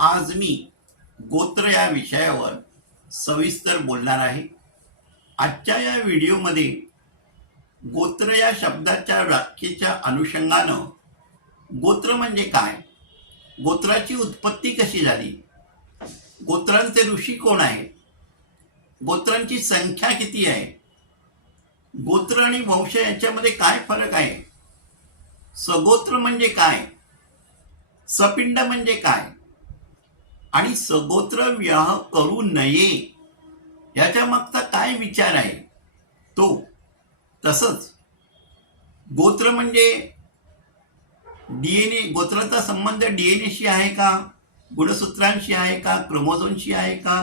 आज मी गोत्र या विषयावर सविस्तर बोलणार आहे. आजच्या या व्हिडिओमध्ये गोत्र या शब्दाच्या व्याख्येच्या अनुषंगानं गोत्र म्हणजे काय, गोत्राची उत्पत्ती कशी झाली, गोत्रांचे ऋषी कोण आहेत, गोत्रांची संख्या किती आहे, गोत्र आणि वंश यांच्यामध्ये काय फरक आहे, सगोत्र म्हणजे काय, सपिंड म्हणजे काय आणि सगोत्र विवाह करू नये याच्या मागचा काय विचार आहे तो. तसंच गोत्र म्हणजे डीएनए, गोत्राचा संबंध डीएनएशी आहे का, गुणसूत्रांशी आहे का, क्रोमोझोमशी आहे का,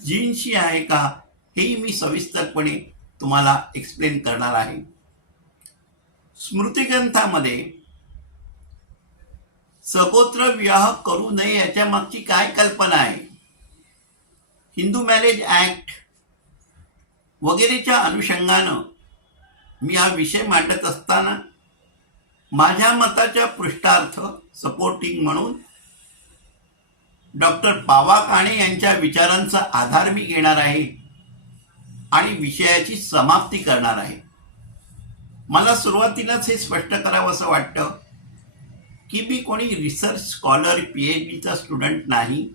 जीनशी आहे का, हेही मी सविस्तरपणे तुम्हाला एक्सप्लेन करणार आहे. स्मृतिग्रंथामध्ये सगोत्र विवाह करू नये याच्या मागची काय कल्पना आहे, हिंदू मॅरेज ऍक्ट वगैरेच्या अनुषंगानं मी हा विषय मांडत असताना माझ्या मताच्या पृष्ठार्थ सपोर्टिंग म्हणून डॉक्टर पावा काणे यांच्या विचारांचा आधार मी घेणार आहे आणि विषयाची समाप्ती करणार आहे. मला सुरुवातीलाच हे स्पष्ट करावं असं वाटतं की मी कोणी रिसर्च स्कॉलर PhDचा स्टुडंट नाही.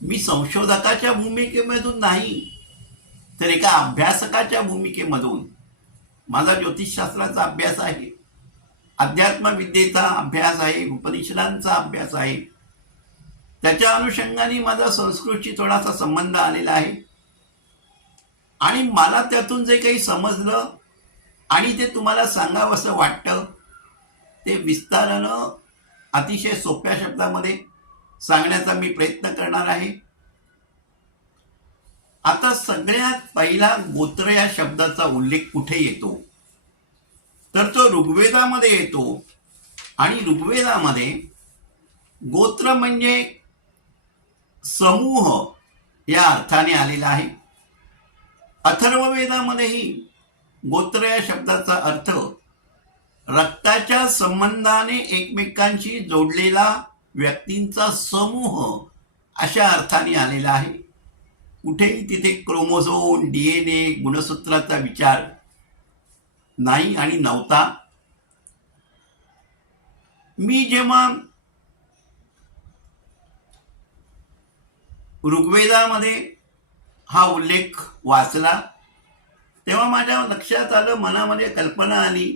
मी संशोधकाच्या भूमिकेमधून नाही तर एका अभ्यासकाच्या भूमिकेमधून. माझा ज्योतिषशास्त्राचा अभ्यास आहे, अध्यात्मविद्येचा अभ्यास आहे, उपनिषदांचा अभ्यास आहे. त्याच्या अनुषंगाने माझा संस्कृतशी थोडासा संबंध आलेला आहे आणि मला त्यातून जे काही समजलं आणि ते तुम्हाला सांगावं असं वाटतं ते विस्तारानं अतिशय सोप्या शब्दामध्ये सांगण्याचा मी प्रयत्न करणार आहे. आता सगळ्यात पहिला गोत्र या शब्दाचा उल्लेख कुठे येतो तर तो ऋग्वेदामध्ये येतो आणि ऋग्वेदामध्ये गोत्र म्हणजे समूह या अर्थाने आलेला आहे. अथर्ववेदामध्येही गोत्र या शब्दाचा अर्थ रक्ताच्या संबंधाने एकमेकांशी जोडलेला व्यक्तींचा समूह अशा अर्थाने आलेला आहे. कुठेही तिथे क्रोमोझोम, डीएनए, गुणसूत्राचा विचार नाही आणि नव्हता. मी जेव्हा ऋग्वेदामध्ये हा उल्लेख वाचला तेव्हा माझ्या लक्षात आलं, मनामध्ये कल्पना आली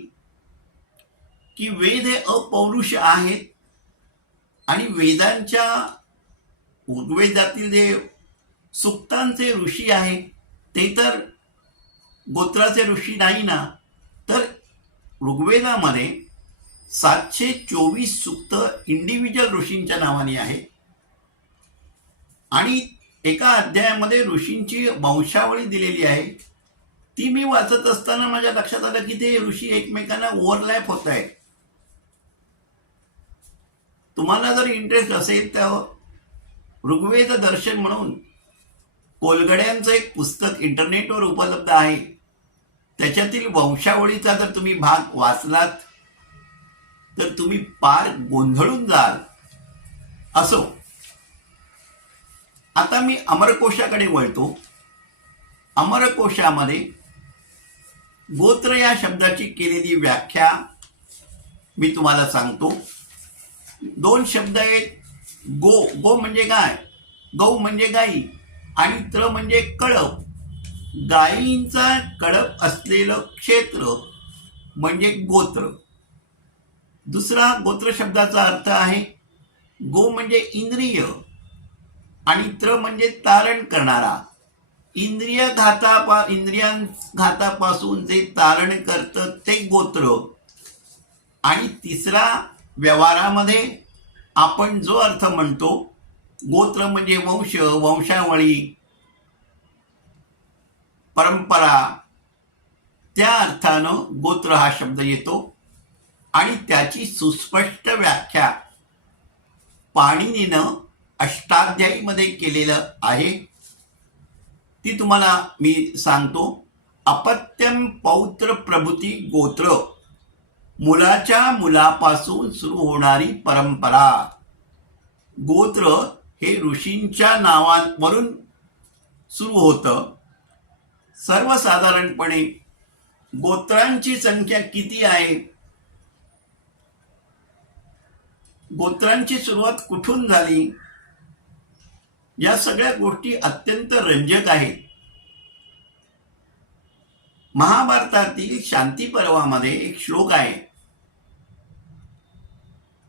की वेद हे अपौरुष आहेत आणि वेदांच्या ऋग्वेदातील जे सूक्तांचे ऋषी आहेत ते तर गोत्राचे ऋषी नाही ना. तर ऋग्वेदामध्ये 724 सूक्त इंडिव्हिज्युअल ऋषींच्या नावाने आहे आणि एका अध्यायामध्ये ऋषींची वंशावळी दिलेली आहे. ती मी वाचत असताना माझ्या लक्षात आलं की ते ऋषी एकमेकांना ओव्हरलॅप होत आहेत. तुम्हाला जर इंटरेस्ट असेल तर ऋग्वेद दर्शन म्हणून कोलगड्यांचं एक पुस्तक इंटरनेटवर उपलब्ध आहे. त्याच्यातील वंशावळीचा जर तुम्ही भाग वाचलात तर तुम्ही पार गोंधळून जाल. असो, आता मी अमरकोशाकडे वळतो. अमरकोशामध्ये गोत्र या शब्दाची केलेली व्याख्या मी तुम्हाला सांगतो. 2 शब्द आहेत. गो म्हणजे काय, गौ म्हणजे गाई आणि त्र म्हणजे कळप. गायींचा कळप असलेलं क्षेत्र म्हणजे गोत्र. दुसरा गोत्र शब्दाचा अर्थ आहे गो म्हणजे इंद्रिय आणि त्र म्हणजे तारण करणारा. इंद्रियांघातापासून जे तारण करतं ते गोत्र. आणि तिसरा व्यवहारामध्ये आपण जो अर्थ म्हणतो, गोत्र म्हणजे वंश, वंशावळी, परंपरा, त्या अर्थानं गोत्र हा शब्द येतो आणि त्याची सुस्पष्ट व्याख्या पाणिनीनं अष्टाध्यायीमध्ये केलेलं आहे. ती तुम्हाला मी सांगतो. अपत्यम पौत्र प्रभूती गोत्र, मुलाच्या मुलापासून सुरू होणारी परंपरा. गोत्र हे ऋषींच्या नावांवरून सुरू होतं. सर्वसाधारणपणे गोत्रांची संख्या किती आहे, गोत्रांची सुरुवात कुठून झाली, या सगळ्या गोष्टी अत्यंत रंजक आहेत. महाभारतातील शांती पर्वामध्ये एक श्लोक आहे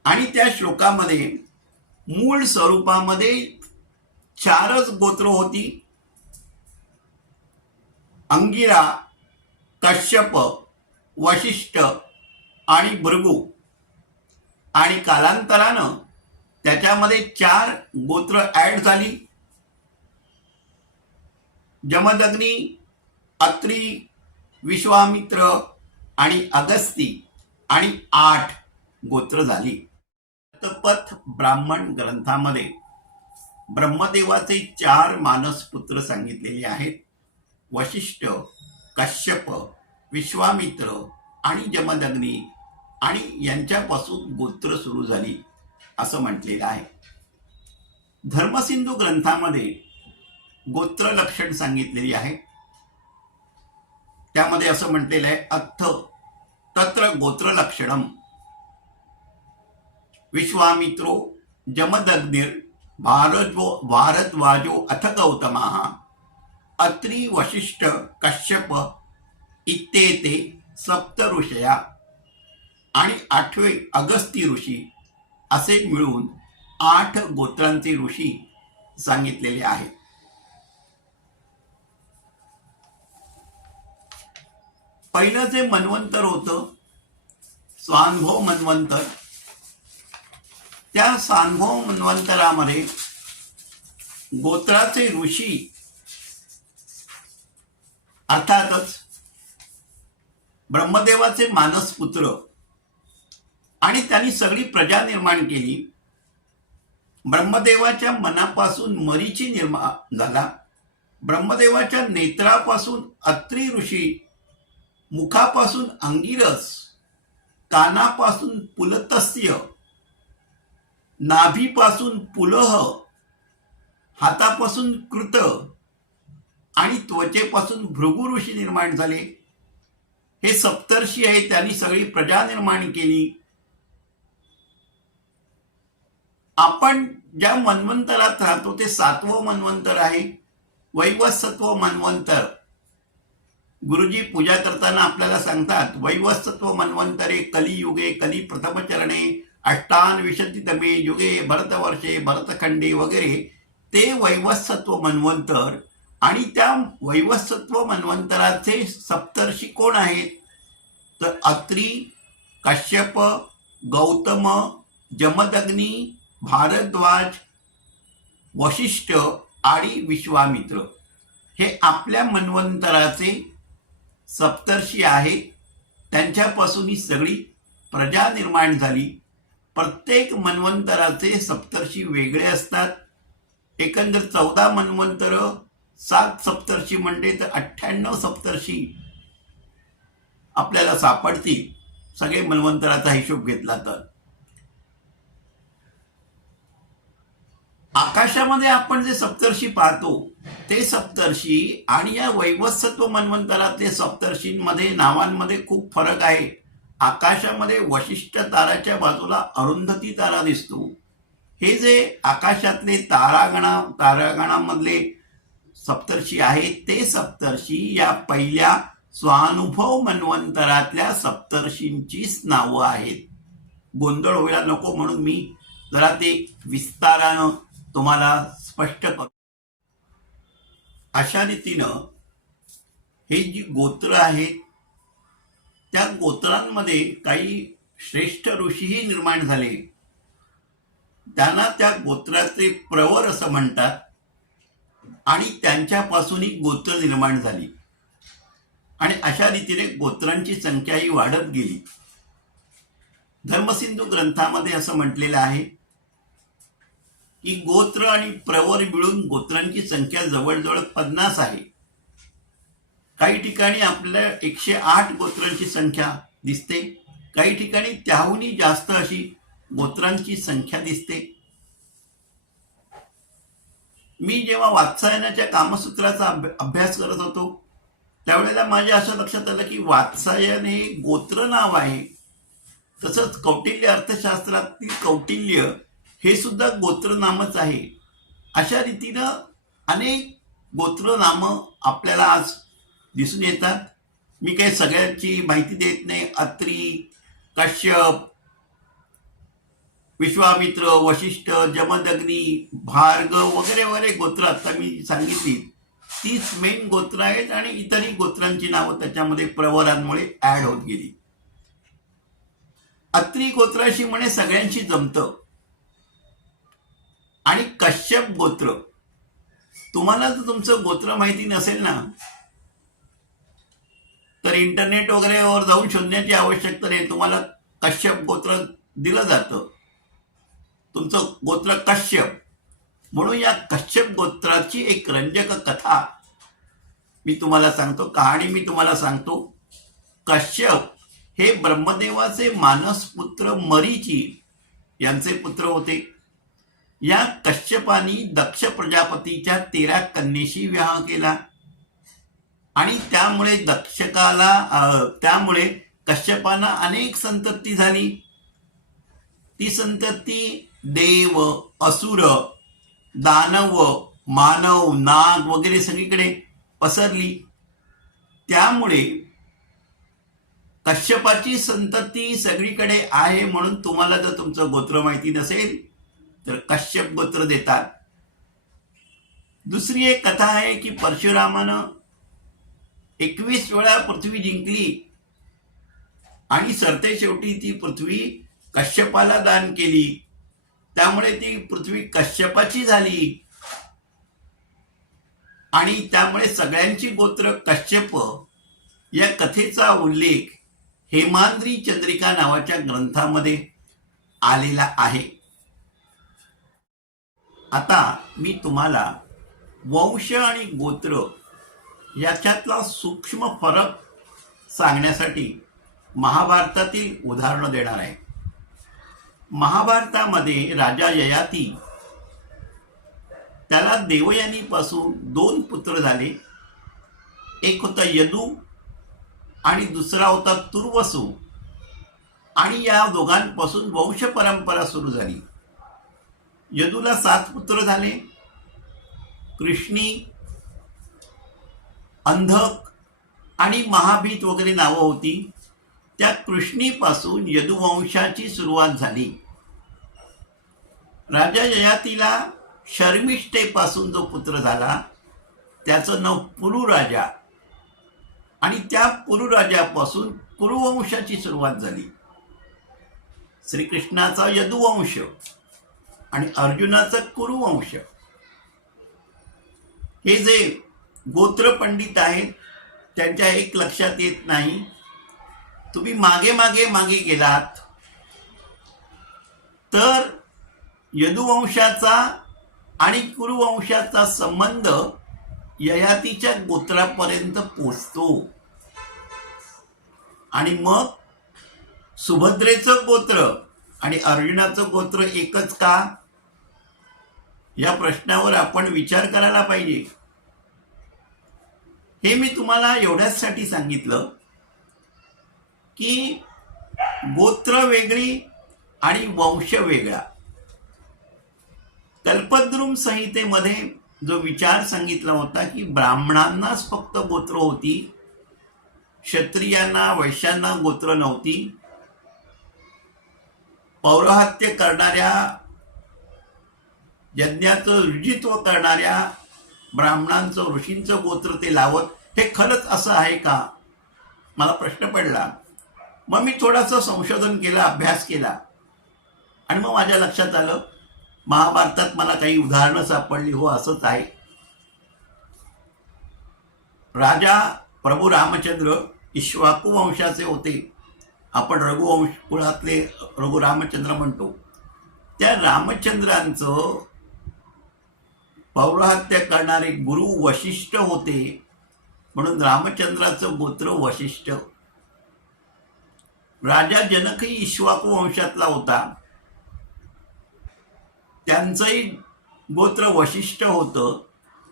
आणि त्या श्लोकामध्ये मूळ स्वरूपामध्ये 4च गोत्र होती: अंगिरा, कश्यप, वशिष्ठ आणि भृगु. आणि कालांतरानं त्याच्यामध्ये 4 गोत्र ऍड झाली: जमदग्नी, अत्री, विश्वामित्र आणि अगस्ती, आणि 8 गोत्र झाली. शतपथ ब्राह्मण ग्रंथामध्ये ब्रह्मदेवाचे 4 मानसपुत्र सांगितलेले आहेत: वशिष्ठ, कश्यप, विश्वामित्र आणि जमदग्नी, आणि यांच्यापासून गोत्र सुरू झाली असं म्हटलेलं आहे. धर्मसिंधू ग्रंथामध्ये गोत्र लक्षण सांगितलेली आहे. त्यामध्ये असं म्हटलेलं आहे: अथ तत्र गोत्र लक्षणम विश्वामित्रो जमदग्निर भारद्वाजो अथ गौतमः अत्रि वशिष्ठ कश्यप इत्येते सप्त ऋषया. आणि 8वे अगस्ती ऋषी, असे मिळून 8 गोत्रांचे ऋषी सांगितलेले आहेत. पहिलं जे मन्वंतर होतं, स्वानुभव मन्वंतर, त्या स्वानुभव मन्वंतरामध्ये गोत्राचे ऋषी अर्थातच ब्रह्मदेवाचे मानसपुत्र, आणि त्यांनी सगळी प्रजा निर्माण केली. ब्रह्मदेवाच्या मनापासून मरीची निर्माण झाला. ब्रह्मदेवाच्या नेत्रापासून अत्रि ऋषी, मुखापासून अंगिरस, कानापासून पुलतस्य, नाभीपासून पुलह, हातापासून कृत आणि त्वचेपासून भृगु ऋषी निर्माण झाले. हे सप्तर्षी आहेत, त्यांनी सगळी प्रजा निर्माण केली. आपण ज्या मन्वंतरात राहतो ते 7वं मन्वंतर आहे, वैवस्वत्व मन्वंतर. गुरुजी पूजा करताना आपल्याला सांगतात, वैवस्वत्व मन्वंतरे कलियुगे कली प्रथमचरणे अष्टानविंशतितमे युगे भरतवर्षे भरतखंडे वगैरे. ते वैवस्वत्व मन्वंतर. आणि त्या वैवस्वत्व मन्वंतराचे सप्तर्षी कोण आहेत, तर अत्रि, कश्यप, गौतम, जमदग्नी, भारद्वाज, वशिष्ठ आणि विश्वामित्र. हे आपल्या मन्वंतराचे सप्तर्षी आहेत. त्यांच्यापासून ही सगळी प्रजा निर्माण झाली. प्रत्येक मन्वंतराचे सप्तर्षी वेगळे असतात. एकंदर 14 मन्वंतर, 7 सप्तर्षी म्हणजे तर 98 सप्तर्षी आपल्याला सापडतील, सगळे मन्वंतराचा हिशोब घेतला तर. आकाशामध्ये आपण जे सप्तर्षी पाहतो ते सप्तर्षी आणि या वैवस्वत्व मन्वंतरातले सप्तर्षींमध्ये नावांमध्ये खूप फरक आहे. आकाशामध्ये वशिष्ठ ताराच्या बाजूला अरुंधती तारा दिसतो. हे जे आकाशातले तारागणामधले सप्तर्षी आहेत ते सप्तर्षी या पहिल्या स्वानुभव मन्वंतरातल्या सप्तर्षींचीच नावं आहेत. गोंधळ व्हायला नको म्हणून मी जरा ते विस्तारानं तुम्हाला स्पष्ट करतो. अशा रीतीनं हे जी गोत्र आहेत त्या गोत्रांमध्ये काही श्रेष्ठ ऋषीही निर्माण झाले. त्यांना त्या गोत्राचे प्रवर असं म्हणतात. आणि त्यांच्यापासूनही गोत्र निर्माण झाली. आणि अशा रीतीने गोत्रांची संख्याही वाढत गेली. धर्मसिंधू ग्रंथामध्ये असं म्हटलेलं आहे की गोत्र आणि प्रवर मिळून गोत्रांची संख्या जवळजवळ 50 आहे. काही ठिकाणी आपल्याला 108 गोत्रांची संख्या दिसते. काही ठिकाणी त्याहूनही जास्त अशी गोत्रांची संख्या दिसते. मी जेव्हा वात्सायनाच्या कामसूत्राचा अभ्यास करत होतो त्यावेळेला माझ्या असं लक्षात आलं की वात्सायन हे गोत्र नाव आहे. तसंच कौटिल्य अर्थशास्त्रातील कौटिल्य हे सुद्धा गोत्रनामच आहे. अशा रीतीनं अनेक गोत्रनामं आपल्याला आज दिसून येतात. मी काही सगळ्यांची माहिती देत नाही. अत्री, कश्यप, विश्वामित्र, वशिष्ठ, जमदग्नी, भार्गव वगैरे वगैरे गोत्र आता मी सांगितली. 30 मेन गोत्र आहेत आणि इतरही गोत्रांची नावं त्याच्यामध्ये प्रवरांमुळे ऍड होत गेली. अत्री गोत्राशी म्हणे सगळ्यांशी जमतं. आणि कश्यप गोत्र, तुम्हाला जर तुमचं गोत्र माहिती नसेल ना तर इंटरनेट वगैरेवर जाऊन शोधण्याची आवश्यकता नाही. तुम्हाला कश्यप गोत्र दिलं जातं, तुमचं गोत्र कश्यप. म्हणून या कश्यप गोत्राची एक रंजक कथा मी तुम्हाला सांगतो, कहाणी मी तुम्हाला सांगतो. कश्यप हे ब्रह्मदेवाचे मानस पुत्र मरीची यांचे पुत्र होते. या कश्यपानी दक्ष प्रजापतीच्या 13 कन्येशी विवाह केला आणि त्यामुळे कश्यपांना अनेक संतती झाली. ती संतती देव, असुर, दानव, मानव, नाग वगैरे सगळीकडे पसरली. त्यामुळे कश्यपाची संतती सगळीकडे आहे. म्हणून तुम्हाला जर तुमचं गोत्र माहिती नसेल तर कश्यप गोत्र देतात. दुसरी एक कथा आहे की परशुरामानं 21 वेळा पृथ्वी जिंकली आणि सरते शेवटी ती पृथ्वी कश्यपाला दान केली. त्यामुळे ती पृथ्वी कश्यपाची झाली आणि त्यामुळे सगळ्यांची गोत्र कश्यप या कथेचा उल्लेख हेमाद्री चंद्रिका नावाच्या ग्रंथामध्ये आलेला आहे. आता मी तुम्हाला वंश आणि गोत्र याच्यातला सूक्ष्म फरक सांगण्यासाठी महाभारतातील उदाहरणं देणार आहे. महाभारतामध्ये राजा ययाती, त्याला देवयानीपासून 2 पुत्र झाले. एक होता यदू आणि दुसरा होता तुर्वसू. आणि या दोघांपासून वंश परंपरा सुरू झाली. यदूला 7 पुत्र झाले. कृष्णी, अंधक आणि महाभीत वगैरे नावं होती. त्या कृष्णीपासून यदुवंशाची सुरुवात झाली. राजा ययातीला शर्मिष्ठेपासून जो पुत्र झाला त्याचं नाव पुरुराजा आणि त्या पुरुराजापासून कुरुवंशाची सुरुवात झाली. श्रीकृष्णाचा यदुवंश आणि अर्जुनाचा कुरुवंश. हे जे गोत्र पंडित आहेत त्यांच्या एक लक्षात येत नाही. तुम्ही मागे गेलात तर यदुवंशाचा आणि कुरुवंशाचा संबंध ययातीच्या गोत्रापर्यंत पोचतो. आणि मग सुभद्रेचं गोत्र आणि अर्जुनाचं गोत्र एकच का, या प्रश्नावर आपण विचार करायला पाहिजे. हे मी तुम्हाला एवढ्याचसाठी सांगितलं की गोत्र वेगळी आणि वंश वेगळा. कल्पद्रुम संहितेमध्ये जो विचार सांगितला होता की ब्राह्मणांनाच फक्त गोत्र होती, क्षत्रियांना वैश्यांना गोत्र नव्हती, पौरोहित्य करणाऱ्या, यज्ञाचं ऋजित्व करणाऱ्या ब्राह्मणांचं, ऋषींचं गोत्र ते लावत. हे खरंच असं आहे का, मला प्रश्न पडला. मग मी थोडंसं संशोधन केलं, अभ्यास केला आणि मग माझ्या लक्षात आलं, महाभारतात मला काही उदाहरणं सापडली. हो, असंच आहे. राजा प्रभू रामचंद्र इक्ष्वाकू वंशाचे होते. आपण रघुवंश कुळातले रघु रामचंद्र म्हणतो. त्या रामचंद्रांचं पौरोहित्य करणारे गुरु वशिष्ठ होते, म्हणून रामचंद्राचं गोत्र वशिष्ठ. राजा जनकही इक्ष्वाकू वंशातला होता. त्यांचंही गोत्र वशिष्ठ होतं.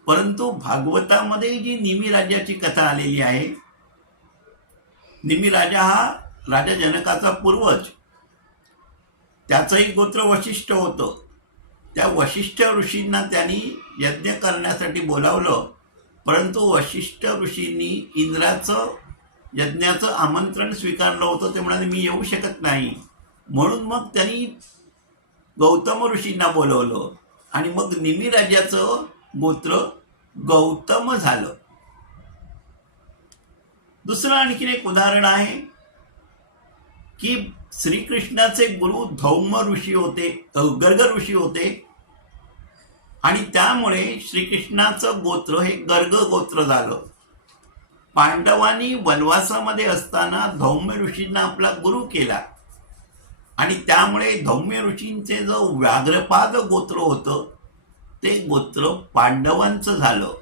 परंतु भागवतामध्ये जी निमी राजाची कथा आलेली आहे, निमी राजा हा राजा जनकाचा पूर्वज, त्याचंही गोत्र वशिष्ठ होतं. त्या वशिष्ठ ऋषींना त्यांनी यज्ञ करण्यासाठी बोलावलं, परंतु वशिष्ठ ऋषींनी इंद्राचं यज्ञाचं आमंत्रण स्वीकारलं होतं. ते म्हणाले मी येऊ शकत नाही. म्हणून मग त्यांनी गौतम ऋषींना बोलवलं आणि मग निमी राजाचं गोत्र गौतम झालं. दुसरं आणखीन एक उदाहरण आहे की श्रीकृष्णाचे गुरु धौम ऋषी होते, गर्ग ऋषी होते, आणि त्यामुळे श्रीकृष्णाचं गोत्र हे गर्ग गोत्र झालं. पांडवांनी वनवासामध्ये असताना धौम्य ऋषींना आपला गुरु केला आणि त्यामुळे धौम्य ऋषींचे जो व्याघ्रपाद गोत्र होतं ते गोत्र पांडवांचं झालं.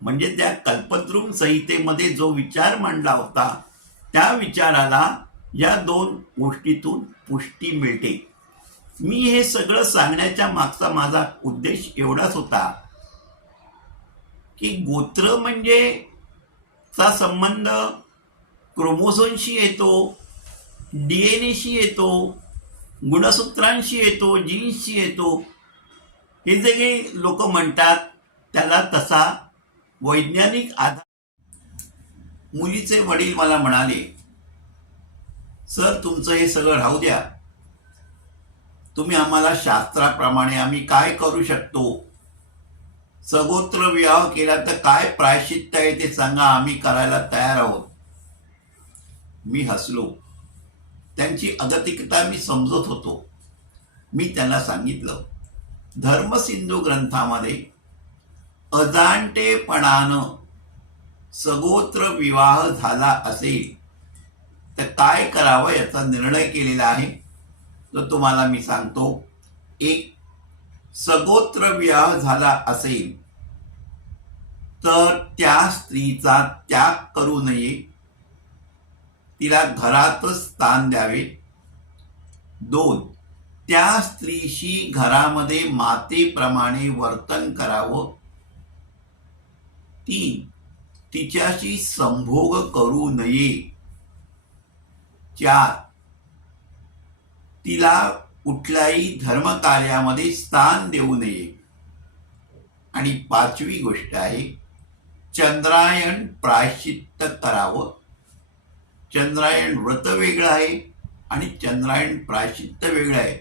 म्हणजे त्या कल्पद्रुम संहितेमध्ये जो विचार मांडला होता त्या विचाराला या दोन गोष्टीतून पुष्टी मिळते. मी हे सगळं सांगण्याच्या मागचा माझा उद्देश एवढाच होता की गोत्र म्हणजे चा संबंध क्रोमोझोमशी येतो, DNA-शी येतो, गुणसूत्रांशी येतो, जीन्सशी येतो. हे जे काही लोक म्हणतात त्याला तसा वैज्ञानिक आधार. मुलीचे वडील मला म्हणाले, सर तुमचं हे सगळं राहू द्या, तुम्ही आम्हाला शास्त्राप्रमाणे आम्ही काय करू शकतो, सगोत्र विवाह केला तर काय प्रायश्चित्त आहे ते सांगा, आम्ही करायला तयार आहोत. मी हसलो. त्यांची अगतिकता मी समजत होतो. मी त्यांना सांगितलं, धर्मसिंधू ग्रंथामध्ये अजाणतेपणानं सगोत्र विवाह झाला असेल तर काय करावं याचा निर्णय केलेला आहे. तर तुम्हाला मी सांगतो. एक, सगोत्र विवाह झाला असेल तर त्या स्त्रीचा त्याग करू नये, तिला घरातच स्थान द्यावे. 2, त्या स्त्रीशी घरामध्ये मातेप्रमाणे वर्तन करावं. 3, तिच्याशी संभोग करू नये. 4, तिला कुठल्याही धर्मकार्यामध्ये स्थान देऊ नये. आणि 5वी गोष्ट आहे, चंद्रायण प्रायश्चित्त करावं. चंद्रायण व्रत वेगळं आहे आणि चंद्रायण प्रायश्चित्त वेगळं आहे.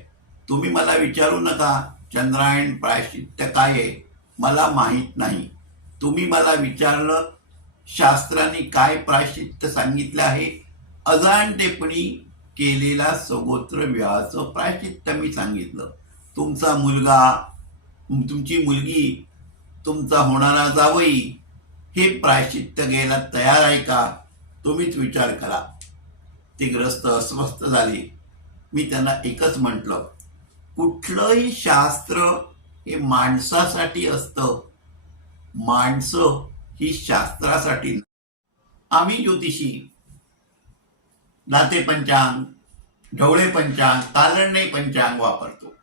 तुम्ही मला विचारू नका चंद्रायण प्रायश्चित्त काय आहे, मला माहीत नाही. तुम्ही मला विचारलं शास्त्राने काय प्रायश्चित्त सांगितलं आहे, अजाणतेपणी केलेला सगोत्र विवाहाचं प्रायश्चित्त मी सांगितलं. तुमचा मुलगा, तुमची मुलगी, तुमचा होणारा जावई हे प्रायश्चित्त घ्यायला तयार आहे का, तुम्हीच विचार करा. ते ग्रस्त अस्वस्थ झाले. मी त्यांना एकच म्हटलं, कुठलंही शास्त्र हे माणसासाठी असतं, माणसं ही शास्त्रासाठी. आम्ही ज्योतिषी दाते पंचांग, ढवळे पंचांग, कालणे पंचांग वापरतो.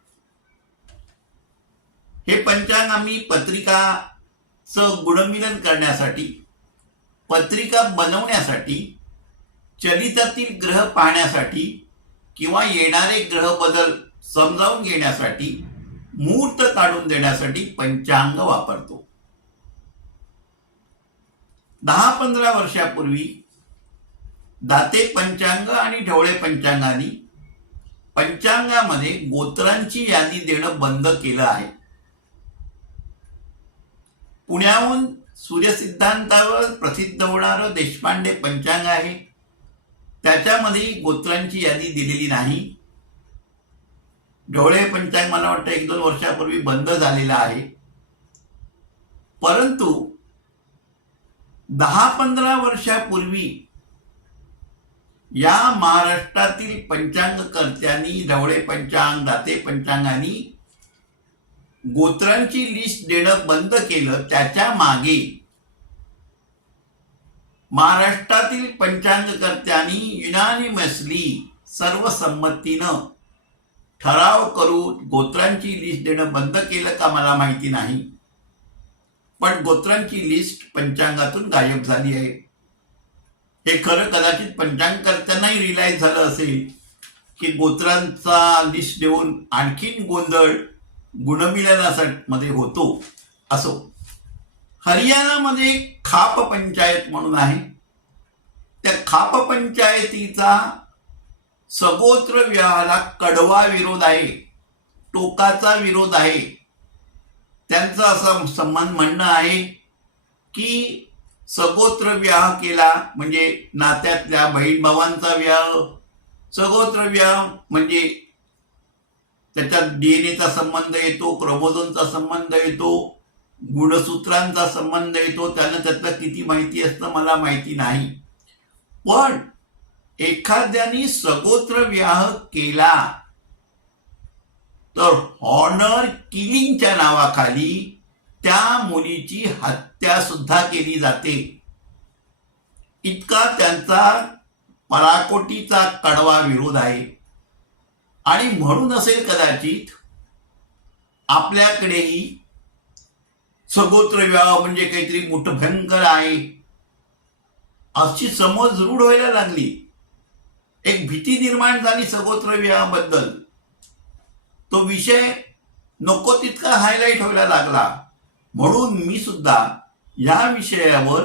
हे पंचांग आम्ही पत्रिकाचं गुणमिलन करण्यासाठी, पत्रिका बनवण्यासाठी, चलितातील ग्रह पाहण्यासाठी किंवा येणारे ग्रह बदल समजावून घेण्यासाठी, मुहूर्त काढून देण्यासाठी पंचांग वापरतो. 10-15 वर्षापूर्वी दाते पंचांग आणि ढवळे पंचांगाने पंचांगामध्ये गोत्रांची यादी देणं बंद केलं आहे. पुण्याहून सूर्यसिद्धांतावर प्रसिद्ध होणारं देशपांडे पंचांग आहे, त्याच्यामध्ये गोत्रांची यादी दिलेली नाही. ढवळे पंचांग मला वाटतं 1-2 वर्षापूर्वी बंद झालेलं आहे. परंतु 10-15 वर्षापूर्वी या महाराष्ट्रातील पंचांगकर्त्यांनी, ढवळे पंचांग, दाते पंचांगांनी गोत्रांची लिस्ट देणं बंद केलं. त्याच्या मागे महाराष्ट्रातील पंचांगकर्त्यांनी युनानिमसली सर्वसंमतीनं ठराव करून गोत्रांची लिस्ट देणं बंद केलं का मला माहिती नाही, पण गोत्रांची लिस्ट पंचांगातून गायब झाली आहे. हे खरं कदाचित पंचांगकर्त्यांनाही रिअलाइज झालं असेल की गोत्रांचा लिस्ट देऊन आणखीन गोंधळ गुणमिलनामध्ये होतो. असो, हरियाणामध्ये खाप पंचायत म्हणून आहे. त्या खाप पंचायतीचा सगोत्र विवाहाला कडवा विरोध आहे, टोकाचा विरोध आहे. त्यांचं असं म्हणणं आहे की सगोत्र विवाह केला म्हणजे नात्यातल्या बहीण भावांचा विवाह, सगोत्र विवाह म्हणजे त्याच्यात डीएनएचा संबंध येतो, क्रोमोझोमचा संबंध येतो, गुणसूत्रांचा संबंध येतो. त्यानं त्यातलं किती माहिती असतं मला माहिती नाही. पण एखाद्याने सगोत्र विवाह केला तर हॉनर किलिंगच्या नावाखाली त्या मुलीची हत्या सुद्धा केली जाते. इतका त्यांचा पराकोटीचा कडवा विरोध आहे. आणि म्हणून असेल कदाचित आपल्याकडेही सगोत्र विवाह म्हणजे काहीतरी मोठं भयंकर आहे अशी समज रूढ व्हायला लागली. एक भीती निर्माण झाली सगोत्र विवाहाबद्दल. तो विषय नको तितका हायलाईट व्हायला लागला. म्हणून मी सुद्धा या विषयावर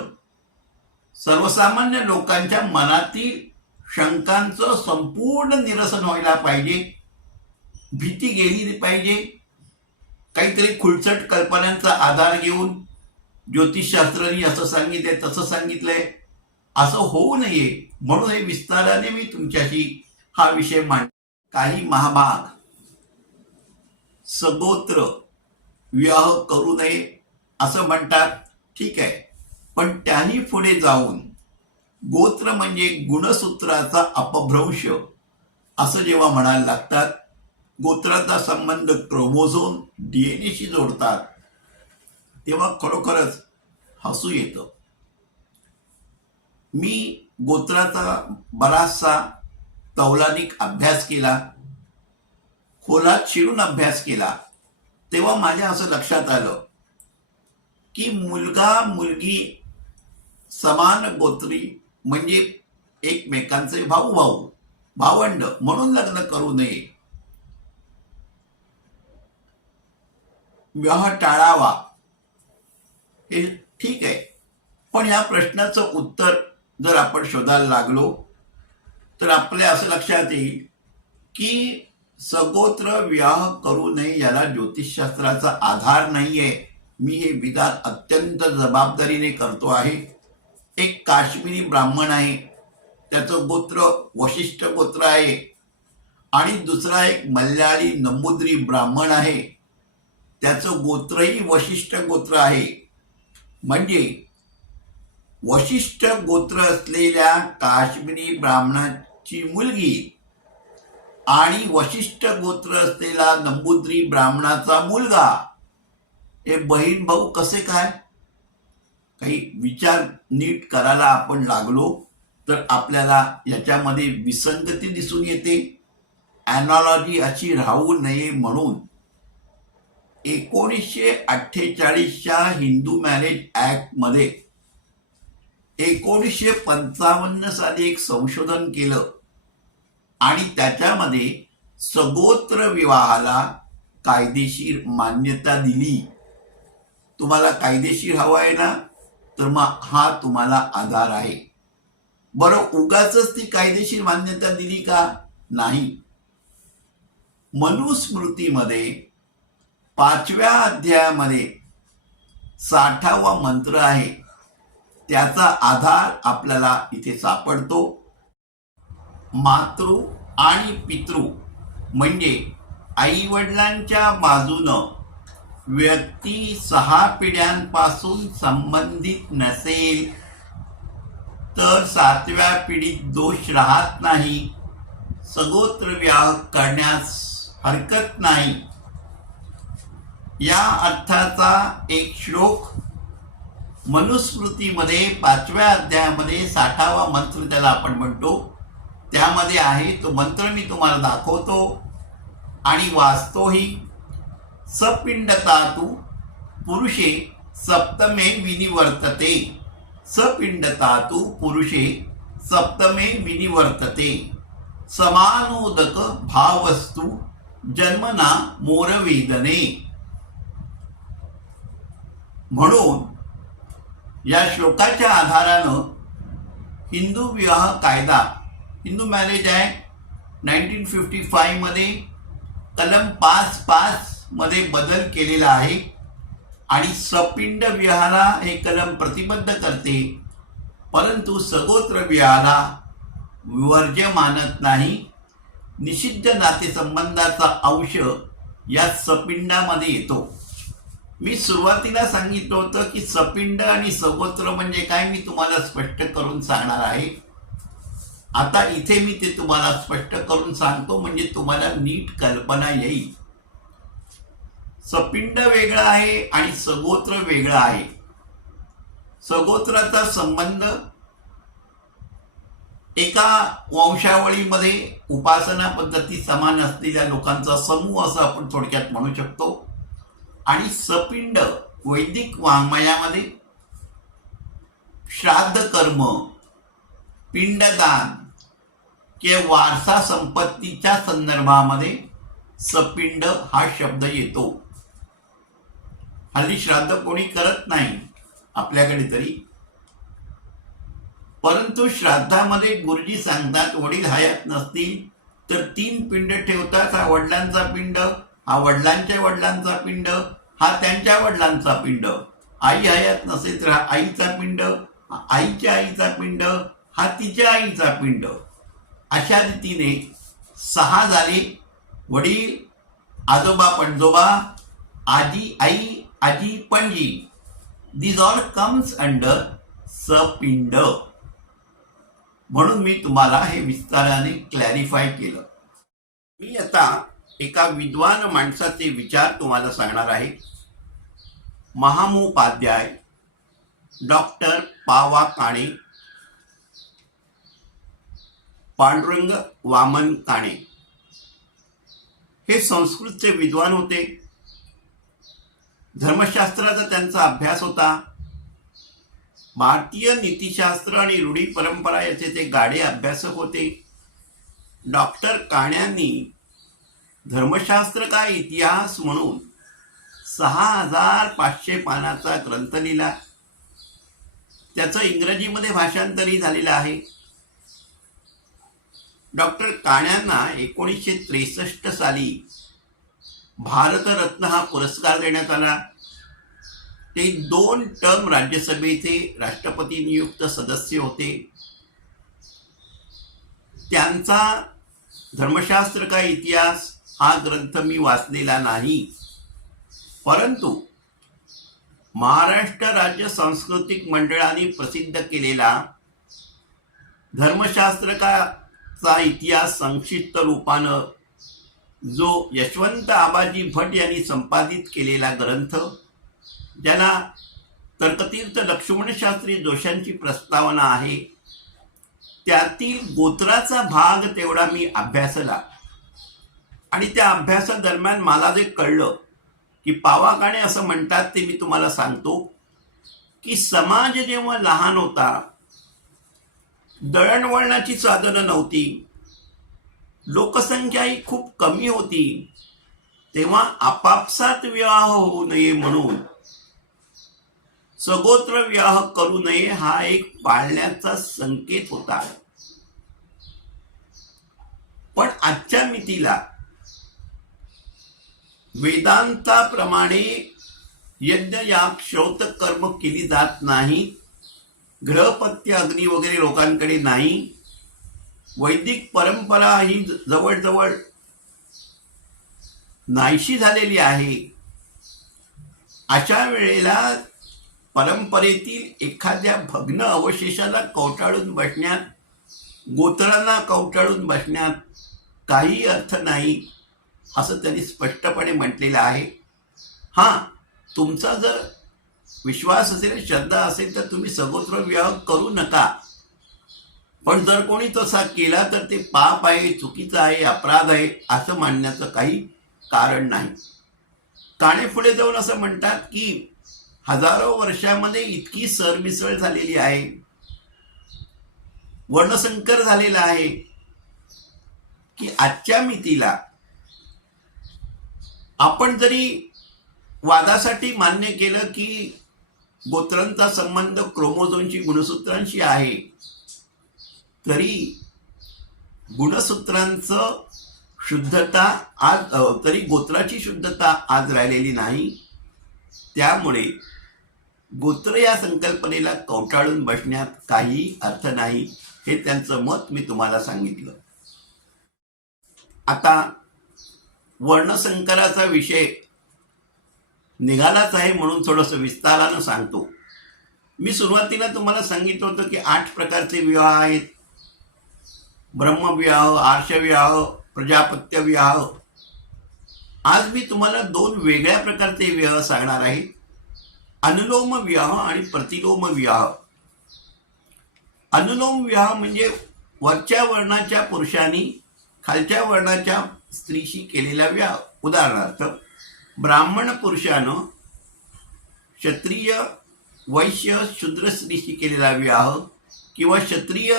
सर्वसामान्य लोकांच्या मनातील शंकांचं संपूर्ण निरसन व्हायला पाहिजे, भीती गेली पाहिजे. काहीतरी खुलचट कल्पनांचा आधार घेऊन ज्योतिषशास्त्रांनी असं सांगितलंय तसं सांगितलंय असं होऊ नये म्हणून हे विस्ताराने मी तुमच्याशी हा विषय मांड. काही महाभाग सगोत्र विवाह करू नये असं म्हणतात, ठीक आहे. पण त्याही पुढे जाऊन गोत्र म्हणजे गुणसूत्राचा अपभ्रंश असं जेव्हा म्हणायला लागतात, गोत्राचा संबंध क्रोमोझोम डीएनएशी जोडतात, तेव्हा खरोखरच हसू येतं. मी गोत्राचा बराचसा तौलानिक अभ्यास केला, खोलात शिरून अभ्यास केला. तेव्हा माझ्या असं लक्षात आलं की मुलगा मुलगी समान गोत्री म्हणजे एकमेकांचे भाऊ भाऊ भावंड म्हणून लग्न करू नये, विवाह टाळावा, हे ठीक आहे. पण या प्रश्नाचं उत्तर जर आपण शोधायला लागलो तर आपल्या असं लक्षात येईल की सगोत्र विवाह करू नये याला ज्योतिषशास्त्राचा आधार नाहीये. मी हे विधान अत्यंत जबाबदारीने करतो आहे. एक काश्मीरी ब्राह्मण आहे, त्याचं गोत्र वशिष्ठ गोत्र आहे. आणि दुसरा एक मल्याळी नंबूद्री ब्राह्मण आहे, त्याचं गोत्रही वशिष्ठ गोत्र आहे. म्हणजे वशिष्ठ गोत्र असलेल्या काश्मीरी ब्राह्मणाची मुलगी आणि वशिष्ठ गोत्र असलेला नंबूद्री ब्राह्मणाचा मुलगा हे बहीण भाऊ कसे काय? काही विचार नीट करायला आपण लागलो तर आपल्याला याच्यामध्ये विसंगती दिसून येते. ॲनॉलॉजी अशी राहू नये म्हणून 1948च्या हिंदू मॅरेज ॲक्टमध्ये 1955 साली एक संशोधन केलं आणि त्याच्यामध्ये सगोत्र विवाहाला कायदेशीर मान्यता दिली. तुम्हाला कायदेशीर हवा आहे ना, तर मग हा तुम्हाला आधार आहे. बरं, उगाचच ती कायदेशीर मान्यता दिली का? नाही. मनुस्मृतीमध्ये 5व्या अध्यायामध्ये 60वा मंत्र आहे, त्याचा आधार आपल्याला इथे सापडतो. मातृ आणि पितृ म्हणजे आई वडिलांच्या बाजूनं व्यक्ती 6 पिढ्यांपासून संबंधित नसेल तर 7व्या पिढीत दोष राहत नाही, सगोत्र विवाह करण्यास हरकत नाही. या अर्थाचा एक श्लोक मनुस्मृतीमध्ये 5व्या अध्यायामध्ये 60वा मंत्र त्याला आपण म्हणतो त्यामध्ये आहे. तो मंत्र मी तुम्हाला दाखवतो. आणि वास्तोही सपिंडतातु पुरुषे सप्तमे विनिवर्तते. सपिंडतातु पुरुषे सप्तमे विनिवर्तते. समानोदक भावस्तु जन्मना मोरवेदने. म्हणून या श्लोकाच्या आधारानं हिंदू विवाह कायदा, हिंदू मॅरेज ॲक्ट 1955 मध्ये कलम 5(5) मध्ये बदल केलेला आहे आणि सपिंड विवाहाला हे कलम प्रतिबद्ध करते, परंतु सगोत्र विवाहाला वर्ज्य मानत नाही. निषिद्ध नातेसंबंधाचा अंश या सपिंडामध्ये येतो. मी सुरुवातीला सांगितलं होतं की सपिंड आणि सगोत्र म्हणजे काय, मी तुम्हाला स्पष्ट करून सांगणार आहे. आता इथे मी ते तुम्हाला स्पष्ट करून सांगतो म्हणजे तुम्हाला नीट कल्पना येईल. सपिंड वेगळा आहे आणि सगोत्र वेगळा आहे. सगोत्राचा संबंध एका वंशावळीमध्ये उपासना पद्धती समान असलेल्या लोकांचा समूह असं आपण थोडक्यात म्हणू शकतो. आणि सपिंड वैदिक वाङ्मयामध्ये श्राद्ध कर्म, पिंडदान किंवा वारसा संपत्तीच्या संदर्भामध्ये सपिंड हा शब्द येतो. हल्ली श्राद्ध कोणी करत नाही आपल्याकडे तरी, परंतु श्राद्धामध्ये गुरुजी सांगतात वडील हयात नसतील तर 3 पिंड ठेवतात. हा वडिलांचा पिंड, हा वडिलांच्या वडिलांचा पिंड, हा त्यांच्या वडिलांचा पिंड. आई हयात नसेल तर हा आईचा पिंड, आईच्या आईचा पिंड, हा तिच्या आईचा पिंड. अशा रीतीने 6 झाले. वडील, आजोबा पणजोबा, आजी आई, आजी पणजी. दिस ऑल कम्स अंडर सपिंड. म्हणून मी तुम्हाला हे विस्ताराने क्लॅरिफाय केलं. मी आता एका विद्वान माणसाचे विचार तुम्हाला सांगणार आहे. महामोपाध्याय डॉक्टर पावा काणे, पांडुरंग वामन काणे हे संस्कृतचे विद्वान होते. धर्मशास्त्राचा त्यांचा अभ्यास होता. भारतीय नीतिशास्त्र आणि रूढी परंपरा याचे ते गाढे अभ्यासक होते. डॉक्टर काण्यांनी धर्मशास्त्र का इतिहास म्हणून 6500 पानाचा ग्रंथ लिहिला. त्याचं इंग्रजीमध्ये भाषांतरही झालेलं आहे. डॉक्टर काण्यांना 1963 साली भारतरत्न हा पुरस्कार देण्यात आला. ते 2 टर्म राज्यसभेचे राष्ट्रपती नियुक्त सदस्य होते. त्यांचा धर्मशास्त्र का इतिहास हा ग्रंथ मी वाचलेला नाही, परंतु महाराष्ट्र राज्य सांस्कृतिक मंडळाने प्रसिद्ध केलेला धर्मशास्त्र चा इतिहास संक्षिप्त रूपानं जो यशवंत आबाजी भट यांनी संपादित केलेला ग्रंथ, ज्याला तर्कतीर्थ लक्ष्मणशास्त्री जोशांची प्रस्तावना आहे, त्यातील गोत्राचा भाग तेवढा मी अभ्यासला. आणि त्या अभ्यासादरम्यान मला जे कळलं की पावा काणे असं म्हणतात ते मी तुम्हाला सांगतो की समाज जेव्हा लहान होता, दळणवळणाची साधनं नव्हती, लोकसंख्याही खूप कमी होती, तेव्हा आपापसात विवाह होऊ नये म्हणून सगोत्र विवाह करू नये हा एक पाळण्याचा संकेत होता. पण आजच्या मितीला वेदांताप्रमाणे यज्ञ याग श्रौत कर्म केली जात नाही. ग्रहपत्य अग्नी वगैरे लोकांकडे नाही. वैदिक परंपरा ही जवळजवळ नाहीशी झालेली आहे. अशा वेळेला परंपरेतील एखाद्या भग्न अवशेषाला कवटाळून बसण्यात, गोत्रांना कवटाळून बसण्यात काही अर्थ नाही असं त्यांनी स्पष्टपणे म्हटलेलं आहे. हां, तुमचा जर विश्वास असेल, श्रद्धा असेल तर तुम्ही सगोत्र विवाह करू नका, पण जर कोणी तसा केला तर ते पाप आहे, चुकीचं आहे, अपराध आहे असं मानण्याचं काही कारण नाही. काणे पुढे जाऊन असं म्हणतात की हजारो वर्षामध्ये इतकी सरमिसळ झालेली आहे, वर्णसंकर झालेला आहे की आजच्या मितीला आपण जरी वादासाठी मान्य केलं की गोत्रांचा संबंध क्रोमोझोमशी गुणसूत्रांशी आहे, तरी गुणसूत्रांचं शुद्धता आज तरी गोत्राची शुद्धता आज राहिलेली नाही. त्यामुळे गोत्र या संकल्पनेला कवटाळून बसण्यात काही अर्थ नाही, हे त्यांचं मत मी तुम्हाला सांगितलं. आता वर्णसंकराचा विषय निघालाच आहे म्हणून थोडंसं विस्तारानं सांगतो. मी सुरुवातीला तुम्हाला सांगितलं होतं की 8 प्रकारचे विवाह आहेत: ब्रह्मविवाह, आर्षविवाह, प्रजापत्य विवाह. आज मी तुम्हाला 2 वेगळ्या प्रकारचे विवाह सांगणार आहे: अनुलोम विवाह आणि प्रतिलोम विवाह. अनुलोम विवाह म्हणजे वरच्या वर्णाच्या पुरुषांनी खालच्या वर्णाच्या स्त्रीशी केलेला विवाह. उदाहरणार्थ, ब्राह्मण पुरुषानं क्षत्रिय, वैश्य, शूद्र स्त्रीशी केलेला विवाह किंवा क्षत्रिय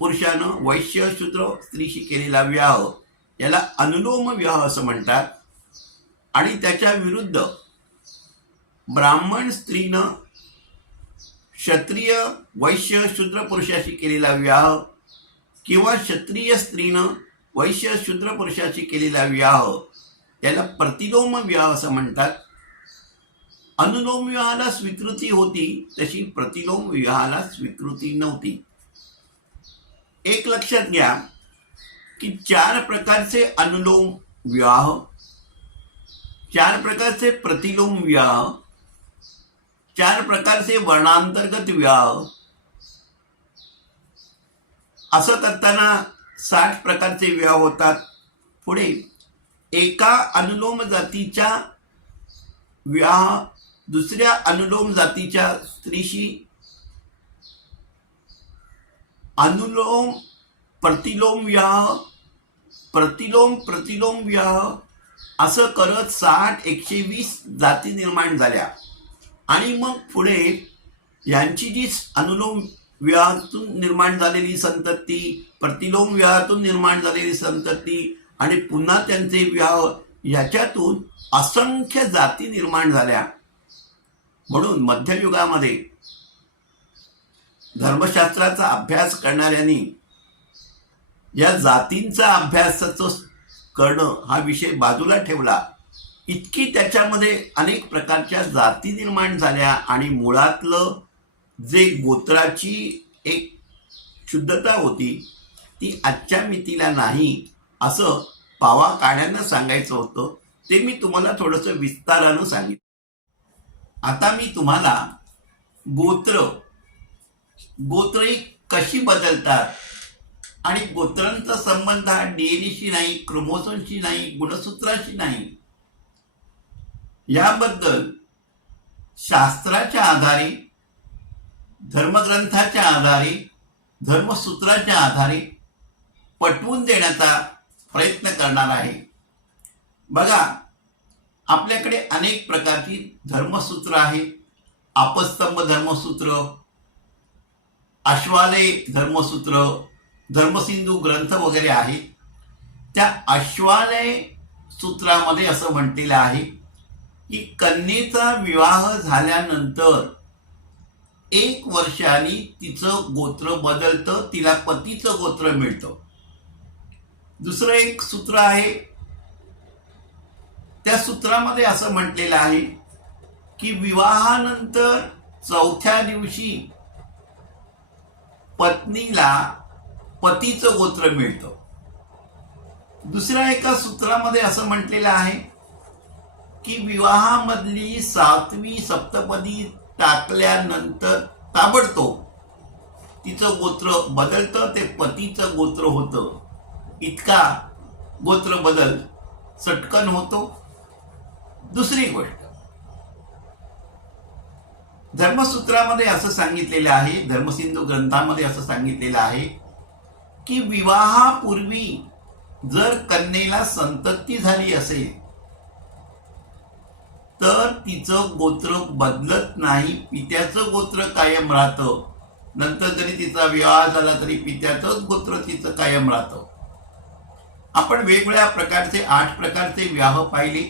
पुरुषानं वैश्य, शूद्र स्त्रीशी केलेला विवाह याला अनुलोम विवाह असं म्हणतात. आणि त्याच्या विरुद्ध ब्राह्मण स्त्रीनं क्षत्रिय, वैश्य, शूद्र पुरुषाशी केलेला विवाह किंवा क्षत्रिय स्त्रीनं वैश्य, शूद्र पुरुषाशी केलेला विवाह याला प्रतिलोम विवाह असं म्हणतात. अनुलोम विवाहाला स्वीकृती होती, तशी प्रतिलोम विवाहाला स्वीकृती नव्हती. एक लक्षात घ्या की 4 प्रकारचे अनुलोम विवाह, 4 प्रकारचे प्रतिलोम विवाह, 4 प्रकारचे वर्णांतर्गत विवाह, असं करताना 60 प्रकारचे विवाह होतात. पुढे एका अनुलोम जातीच्या विवाह दुसऱ्या अनुलोम जातीच्या स्त्रीशी, अनुलोम प्रतिलोम विवाह, प्रतिलोम प्रतिलोम विवाह असं करत 60 120 जाती निर्माण झाल्या. आणि मग पुढे यांची जी अनुलोम विवाहातून निर्माण झालेली संतती, प्रतिलोम विवाहातून निर्माण झालेली संतती आणि पुन्हा त्यांचे विवाह, याच्यातून असंख्य जाती निर्माण झाल्या. म्हणून मध्ययुगामध्ये धर्मशास्त्राचा अभ्यास करणाऱ्यांनी या जातींचा अभ्यासाचं करणं हा विषय बाजूला ठेवला. इतकी त्याच्यामध्ये अनेक प्रकारच्या जाती निर्माण झाल्या आणि मुळातलं जे गोत्राची एक शुद्धता होती ती आजच्या मितीला नाही, असं पावाकाण्यानं सांगायचं होतं. ते मी तुम्हाला थोडंसं विस्तारानं सांगितलं. आता मी तुम्हाला गोत्र कशी बदलतात आणि गोत्रांचा संबंध हा डीएनएशी नाही, क्रोमोझोमशी नाही, गुणसूत्राशी नाही, याबद्दल शास्त्राच्या आधारे, धर्मग्रंथाच्या आधारे, धर्मसूत्राच्या आधारे पटवून देण्याचा प्रयत्न करणार आहे. बघा, आपल्याकडे अनेक प्रकारची धर्मसूत्र आहेत. आपस्तंभ धर्मसूत्र, अश्वालय धर्मसूत्र, धर्मसिंधू ग्रंथ वगैरे आहेत. त्या अश्वालय सूत्रामध्ये असं म्हटलेलं आहे की कन्येचा विवाह झाल्यानंतर 1 वर्षांनी तिचं गोत्र बदलतं, तिला पतीचं गोत्र मिळतं. दुसरं एक सूत्र आहे, त्या सूत्रामध्ये असं म्हटलेलं आहे की विवाहानंतर 4थ्या दिवशी पत्नीला पतीचं गोत्र मिळतं. दुसऱ्या एका सूत्रामध्ये असं म्हटलेलं आहे की विवाहामधली 7वी सप्तपदी टाकल्यानंतर ताबडतोब तिचं गोत्र बदलतं, ते पतीचं गोत्र होतं. इतका गोत्र बदल चटकन होतो. दुसरी गोष्ट, धर्मसूत्रामध्ये असं सांगितलेलं आहे, धर्मसिंधू ग्रंथामध्ये असं सांगितलेलं आहे की विवाहापूर्वी जर कन्येला संतती झाली असेल तर तिचं गोत्र बदलत नाही, पित्याचं गोत्र कायम राहतं. नंतर जरी तिचा विवाह झाला तरी पित्याचंच गोत्र तिचं कायम राहतं. आपण वेगवेगळ्या प्रकारचे 8 प्रकारचे विवाह पाहिले.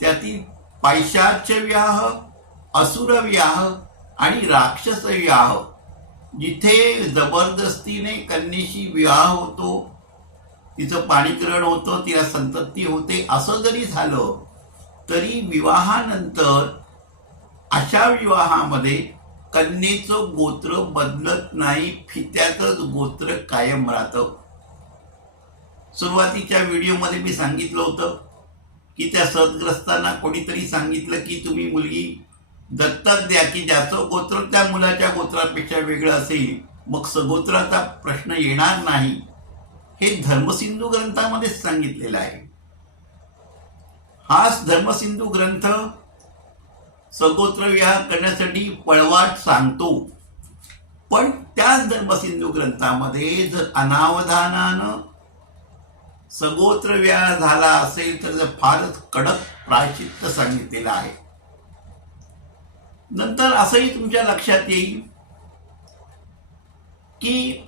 त्यातील पैशाच विवाह, असुर विवाह आणि राक्षस विवाह, जिथे जबरदस्तीने कन्येशी विवाह होतो, तिचं पाणीग्रहण होतं, तिला संतती होते, असं जरी झालं तरी विवाहानंतर अशा विवाहामध्ये कन्येचं गोत्र बदलत नाही, फित्याचंच गोत्र कायम राहतं. सुरुवातीच्या व्हिडिओमध्ये मी सांगितलं होतं की त्या सदग्रस्तांना कोणीतरी सांगितलं की तुम्ही मुलगी दत्तक द्या की ज्याचं गोत्र त्या मुलाच्या गोत्रापेक्षा वेगळं असेल, मग सगोत्राचा प्रश्न येणार नाही. हे धर्मसिंधू ग्रंथामध्येच सांगितलेलं आहे. हाच धर्मसिंधू ग्रंथ सगोत्र विवाह करण्यासाठी पळवाट सांगतो. पण त्याच धर्मसिंधू ग्रंथामध्ये जर अनावधानानं सगोत्र विवाह झाला असेल तर फारच कडक प्रायश्चित्त सांगितलेलं आहे. नंतर असंही तुमच्या लक्षात येईल की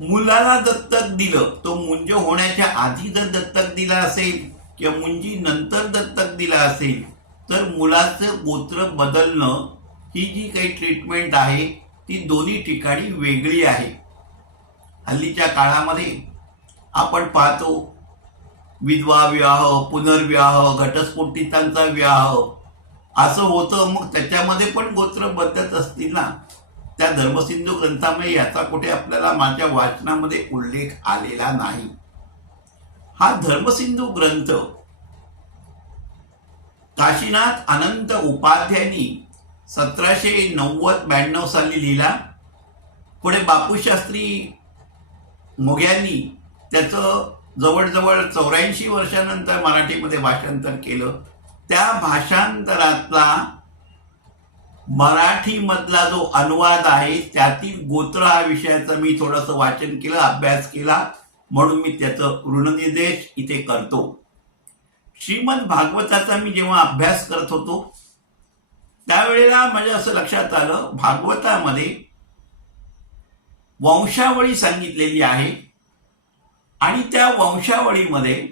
मुलाला दत्तक दिलं, तो मुंज होण्याच्या आधी जर दत्तक दिला असेल किंवा मुंजी नंतर दत्तक दिला असेल तर मुलाचं गोत्र बदलणं ही जी काही ट्रीटमेंट आहे ती दोन्ही ठिकाणी वेगळी आहे. हल्लीच्या काळामध्ये आपण पाहतो विधवा विवाह, पुनर्विवाह, घटस्फोटितांचा विवाह असं होतं. मग त्याच्यामध्ये पण गोत्र बदलत असतील ना. त्या धर्मसिंधू ग्रंथामध्ये याचा कुठे आपल्याला माझ्या वाचनामध्ये उल्लेख आलेला नाही. हा धर्मसिंधू ग्रंथ काशीनाथ अनंत उपाध्यायांनी 1790-92 साली लिहिला. पुढे बापूशास्त्री मोग्यांनी त्याचं जवळजवळ 84 वर्षानंतर मराठीमध्ये भाषांतर केलं. त्या भाषांतरातला मराठीमधला जो अनुवाद आहे त्यातील गोत्र हा विषयाचं मी थोडंसं वाचन केलं, अभ्यास केला, म्हणून मी त्याचं ऋणनिर्देश इथे करतो. श्रीमद भागवताचा मी जेव्हा अभ्यास करत होतो त्यावेळेला माझ्या असं लक्षात आलं, भागवतामध्ये वंशावळी सांगितलेली आहे आणि त्या वंशावळीमध्ये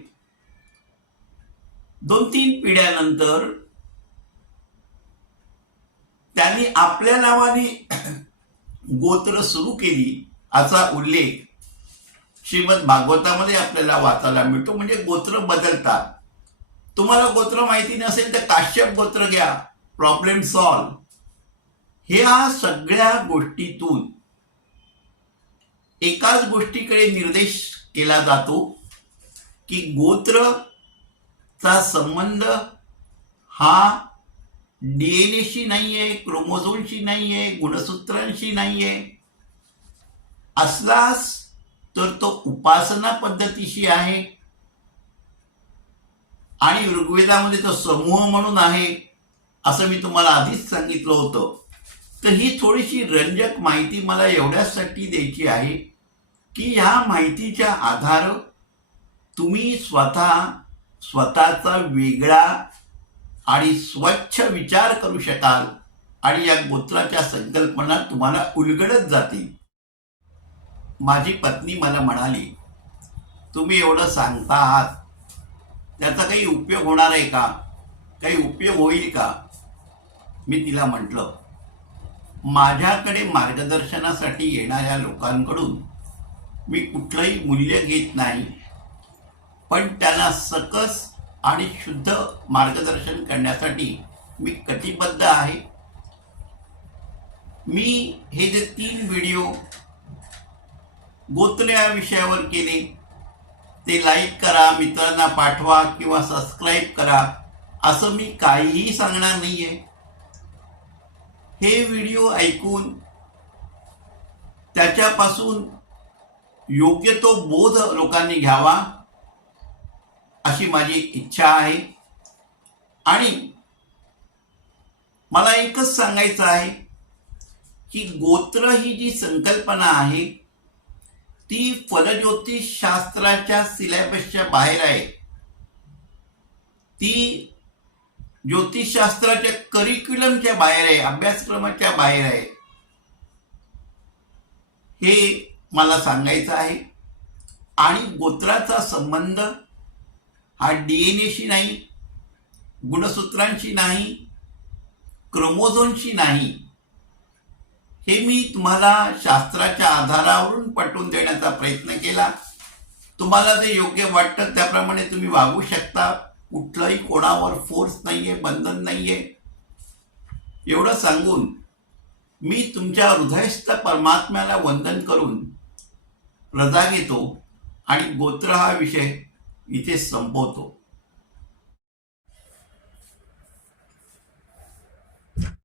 2-3 पिढ्यानंतर त्यांनी आपल्या नावाने गोत्र सुरू केली असा उल्लेख श्रीमद भागवतामध्ये आपल्याला वाचायला मिळतो. म्हणजे गोत्र बदलतात. तुम्हाला गोत्र माहिती नसेल तर काश्यप गोत्र घ्या, प्रॉब्लेम सॉल्व. ह्या सगळ्या गोष्टीतून एकाच गोष्टीकडे निर्देश केला जातो की गोत्रचा संबंध हा डीएनएशी नाहीये, क्रोमोझोमशी नाहीये, गुणसूत्रांशी नाहीये. असलाच तर तो उपासना पद्धतीशी आहे आणि ऋग्वेदामध्ये तो समूह म्हणून आहे असं मी तुम्हाला आधीच सांगितलं होतं. तर ही थोडीशी रंजक माहिती मला एवढ्यासाठी द्यायची आहे की ह्या माहितीच्या आधार तुम्ही स्वतःचा वेगळा आणि स्वच्छ विचार करू शकाल आणि या गोत्राच्या संकल्पना तुम्हाला उलगडत जातील. माझी पत्नी मला म्हणाली, तुम्ही एवढं सांगता आहात त्याचा काही उपयोग होणार आहे का, काही उपयोग होईल का? मी तिला म्हटलं, माझ्याकडे मार्गदर्शनासाठी येणाऱ्या लोकांकडून मी कुठलंही मूल्य घेत नाही, पण त्यांना सकस आणि शुद्ध मार्गदर्शन करण्यासाठी मी कटिबद्ध आहे. मी हे जे 3 व्हिडिओ गोत्र या विषयावर केले ते लाईक करा, मित्रांना पाठवा किंवा सबस्क्राईब करा असं मी काहीही सांगणार नाहीये. हे व्हिडिओ ऐकून त्याच्यापासून योग्य तो बोध लोकांनी घ्यावा अशी माझी इच्छा आहे. आणि मला एकच सांगायचं आहे की गोत्र ही जी संकल्पना आहे ती फलज्योतिष शास्त्राच्या सिलेबसच्या बाहेर आहे. ती ज्योतिषशास्त्राच्या करिक्युलमच्या बाहेर आहे, अभ्यासक्रमाच्या बाहेर आहे. हे मला सांगायचं आहे. आणि गोत्राचा संबंध हा डीएनएशी नाही, गुणसूत्रांशी नाही, क्रोमोझोमशी नाही. हे मी तुम्हाला शास्त्राच्या आधारावरून पटवून देण्याचा प्रयत्न केला. तुम्हाला जे योग्य वाटतं त्याप्रमाणे तुम्ही वागू शकता. कुठलंही कोणावर फोर्स नाहीये, बंधन नाहीये. एवढं सांगून मी तुमच्या हृदयस्थ परमात्म्याला वंदन करून रजा घेतो आणि गोत्र हा विषय इथे संपवतो.